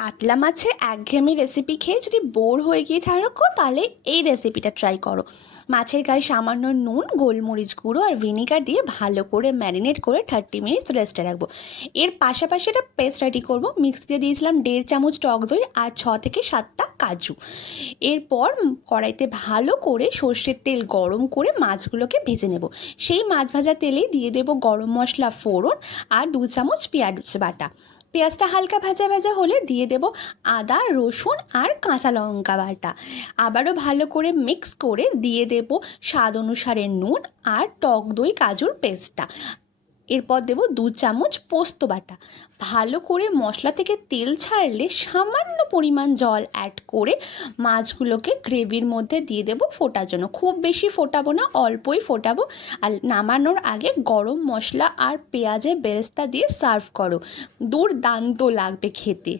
কাতলা মাছের একঘেয়েমি রেসিপি খেয়ে যদি বোর হয়ে গিয়ে থাকো তাহলে এই রেসিপিটা ট্রাই করো। মাছের গায়ে সামান্য নুন, গোলমরিচ গুঁড়ো আর ভিনিগার দিয়ে ভালো করে ম্যারিনেট করে 30 মিনিটস রেস্টে রাখবো। এর পাশাপাশি একটা পেস্ট রেডি করবো। মিক্সিতে দিয়েছিলাম 1.5 চামচ টক দই আর 6 থেকে 7টা কাজু। এরপর কড়াইতে ভালো করে সর্ষের তেল গরম করে মাছগুলোকে ভেজে নেব। সেই মাছ ভাজা তেলেই দিয়ে দেবো গরম মশলা ফোড়ন আর 2 চামচ পেঁয়াজ বাটা। পেঁয়াজটা হালকা ভাজা ভাজা হলে দিয়ে দেব আদা, রসুন আর কাঁচা লঙ্কা বাটা। আবারও ভালো করে মিক্স করে দিয়ে দেব স্বাদ অনুসারে নুন আর টক দই কাজুর পেস্টটা। এরপর দেব 2 চামচ পোস্ত বাটা। ভালো করে মশলা থেকে তেল ছাড়লে সামান্য পরিমাণ জল অ্যাড করে মাছগুলোকে গ্রেভির মধ্যে দিয়ে দেব ফোটার জন্য। খুব বেশি ফোটাবো না, অল্পই ফোটাবো। আর নামানোর আগে গরম মশলা আর পেঁয়াজের বেরেস্তা দিয়ে সার্ভ করো। দুর্দান্ত লাগবে খেতে।